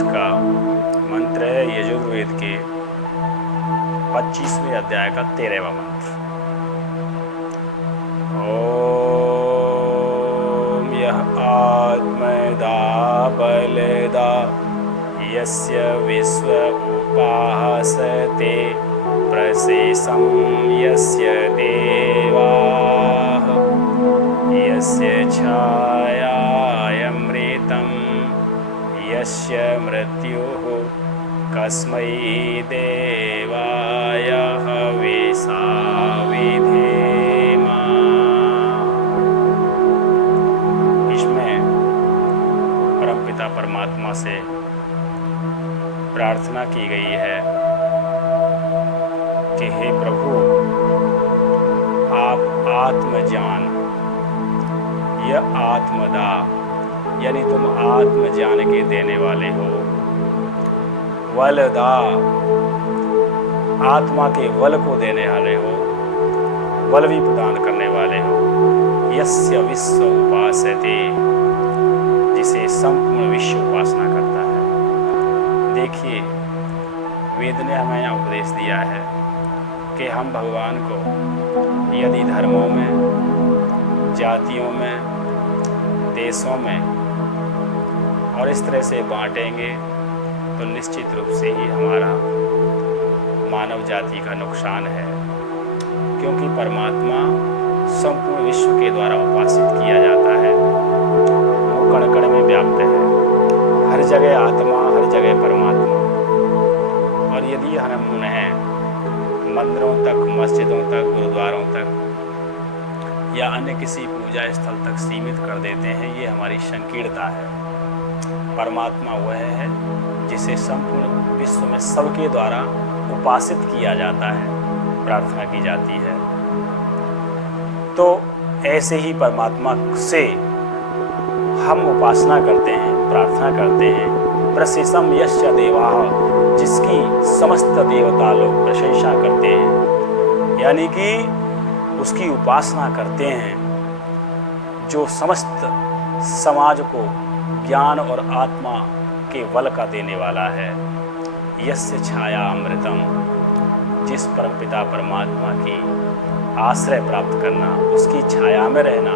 आज का मंत्र है यजुर्वेद के 25वें अध्याय का 13वां मंत्र। ओम यः आत्मदा बलदा यस्य विश्व उपासते प्रशेषं यस्य देवाः यस्य छायामृतं यस्य मृत्युः कस्मै देवाय हविषा विधेम। इसमें परमपिता परमात्मा से प्रार्थना की गई है कि हे प्रभु, आप आत्मज्ञान, यह आत्मदा यानी तुम आत्मज्ञान के देने वाले हो, वलदा आत्मा के वल को देने वाले हो, बल भी प्रदान करने वाले हो, यस्य विश्व उपासते जिसे संपूर्ण विश्व उपासना करता है। देखिए, वेद ने हमें यह उपदेश दिया है कि हम भगवान को यदि धर्मों में, जातियों में, देशों में और इस तरह से बांटेंगे तो निश्चित रूप से ही हमारा मानव जाति का नुकसान है, क्योंकि परमात्मा संपूर्ण विश्व के द्वारा उपासित किया जाता है। वो कण कण में व्याप्त है, हर जगह आत्मा, हर जगह परमात्मा। और यदि हम उन्हें मंदिरों तक, मस्जिदों तक, गुरुद्वारों तक या अन्य किसी पूजा स्थल तक सीमित कर देते हैं, ये हमारी संकीर्णता है। परमात्मा वह है जिसे संपूर्ण विश्व में सबके द्वारा उपासित किया जाता है, प्रार्थना की जाती है। तो ऐसे ही परमात्मा से हम उपासना करते हैं, प्रार्थना करते हैं। प्रशेषम यस्य देवाः, जिसकी समस्त देवता लोग प्रशंसा करते हैं, यानी कि उसकी उपासना करते हैं, जो समस्त समाज को ज्ञान और आत्मा के बल का देने वाला है। यस्य छाया अमृतम, जिस परमपिता परमात्मा की आश्रय प्राप्त करना, उसकी छाया में रहना,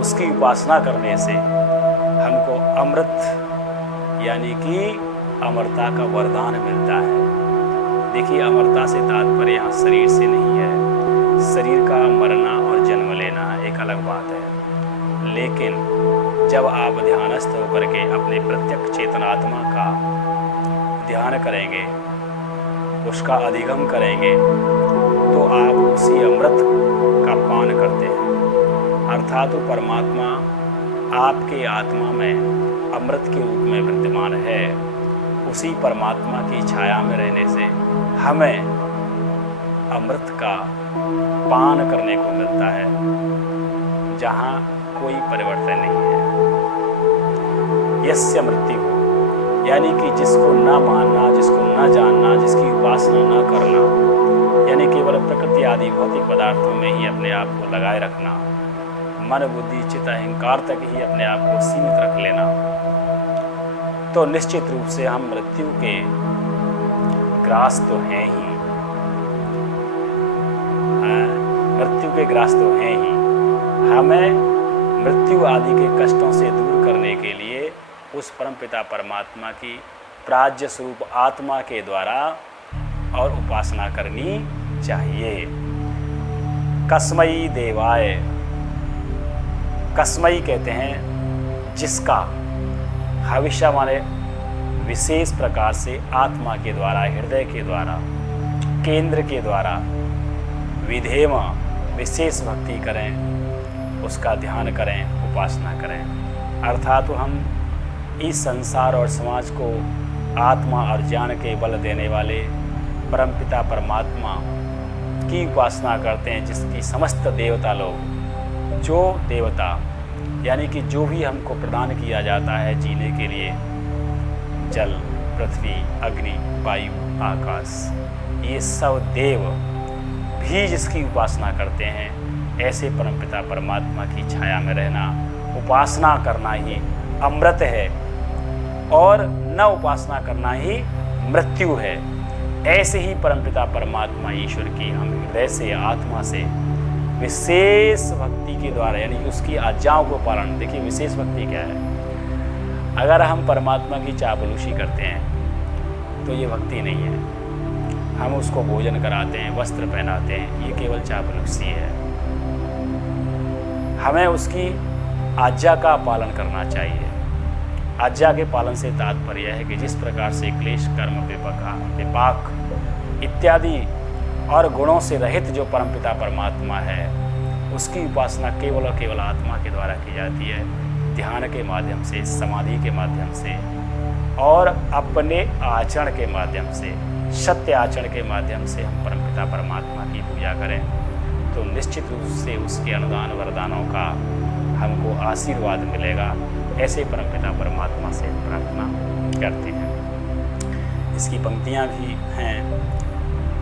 उसकी उपासना करने से हमको अमृत यानी कि अमरता का वरदान मिलता है। देखिए, अमरता से तात्पर्य यहाँ शरीर से नहीं है। शरीर का मरना और जन्म लेना एक अलग बात है, लेकिन जब आप ध्यानस्थ होकर के अपने प्रत्यक्ष चेतनात्मा का ध्यान करेंगे, उसका अधिगम करेंगे, तो आप उसी अमृत का पान करते हैं। अर्थात तो परमात्मा आपके आत्मा में अमृत के रूप में विद्यमान है। उसी परमात्मा की छाया में रहने से हमें अमृत का पान करने को मिलता है, जहाँ कोई परिवर्तन नहीं है। यस्य मृत्यु, यानी कि जिसको न मानना, जिसको न जानना, जिसकी उपासना न करना, यानी केवल प्रकृति आदि भौतिक पदार्थों में ही अपने आप को लगाए रखना, मन बुद्धि चित्त अहंकार तक ही अपने आप को सीमित रख लेना, तो निश्चित रूप से हम मृत्यु के ग्रास तो हैं ही, मृत्यु के ग्रास तो हैं ही। हमें मृत्यु आदि के कष्टों से दूर करने के लिए उस परमपिता परमात्मा की प्राज्य स्वरूप आत्मा के द्वारा और उपासना करनी चाहिए। कस्मै देवाय, कस्मै कहते हैं जिसका, हविष्य माने विशेष प्रकार से आत्मा के द्वारा, हृदय के द्वारा, केंद्र के द्वारा विधेम, विशेष भक्ति करें, उसका ध्यान करें, उपासना करें। अर्थात तो हम इस संसार और समाज को आत्मा और ज्ञान के बल देने वाले परमपिता परमात्मा की उपासना करते हैं, जिसकी समस्त देवता लोग, जो देवता यानी कि जो भी हमको प्रदान किया जाता है जीने के लिए, जल, पृथ्वी, अग्नि, वायु, आकाश, ये सब देव भी जिसकी उपासना करते हैं, ऐसे परमपिता परमात्मा की छाया में रहना, उपासना करना ही अमृत है। और न न उपासना करना ही मृत्यु है। ऐसे ही परमपिता परमात्मा ईश्वर की हम हृदय से, आत्मा से विशेष भक्ति के द्वारा, यानी कि उसकी आज्ञाओं को पालन। देखिए विशेष भक्ति क्या है? अगर हम परमात्मा की चापलूसी करते हैं तो ये भक्ति नहीं है। हम उसको भोजन कराते हैं, वस्त्र पहनाते हैं, ये केवल चापलूसी है। हमें उसकी आज्ञा का पालन करना चाहिए। आज्ञा के पालन से तात्पर्य है कि जिस प्रकार से क्लेश, कर्म, विपाक इत्यादि और गुणों से रहित जो परमपिता परमात्मा है, उसकी उपासना केवल और केवल आत्मा के द्वारा की जाती है, ध्यान के माध्यम से, समाधि के माध्यम से और अपने आचरण के माध्यम से, सत्य आचरण के माध्यम से हम परमपिता परमात्मा की पूजा करें तो निश्चित रूप से उसके अनुदान वरदानों का हमको आशीर्वाद मिलेगा। ऐसे परमपिता परमात्मा से प्रार्थना करते हैं। इसकी पंक्तियाँ भी हैं।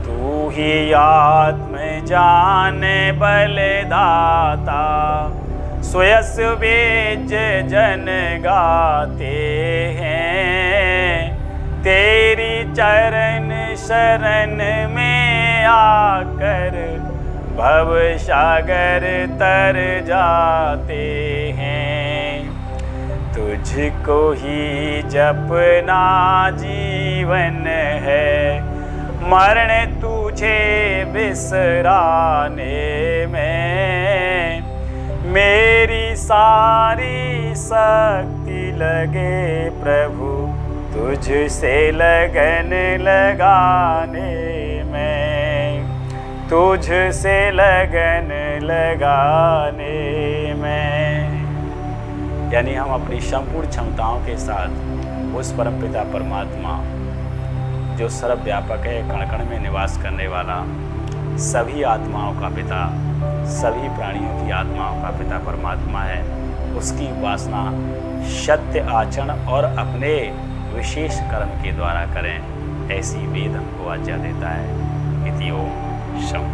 तू ही आत्म जान बलदाता, स्वयस वेज जन गाते हैं। तेरी चरण शरण में आकर भव सागर तर जाते हैं। तुझको ही जपना जीवन है, मरण तुझे बिसराने में। मेरी सारी शक्ति लगे प्रभु तुझसे लगन लगाने में, तुझसे लगन लगाने में। यानी हम अपनी संपूर्ण क्षमताओं के साथ उस परमपिता परमात्मा जो सर्वव्यापक है, कण कण में निवास करने वाला, सभी आत्माओं का पिता, सभी प्राणियों की आत्माओं का पिता परमात्मा है, उसकी उपासना सत्य आचरण और अपने विशेष कर्म के द्वारा करें। ऐसी वेद हमको आज्ञा देता है। इति ओम शम।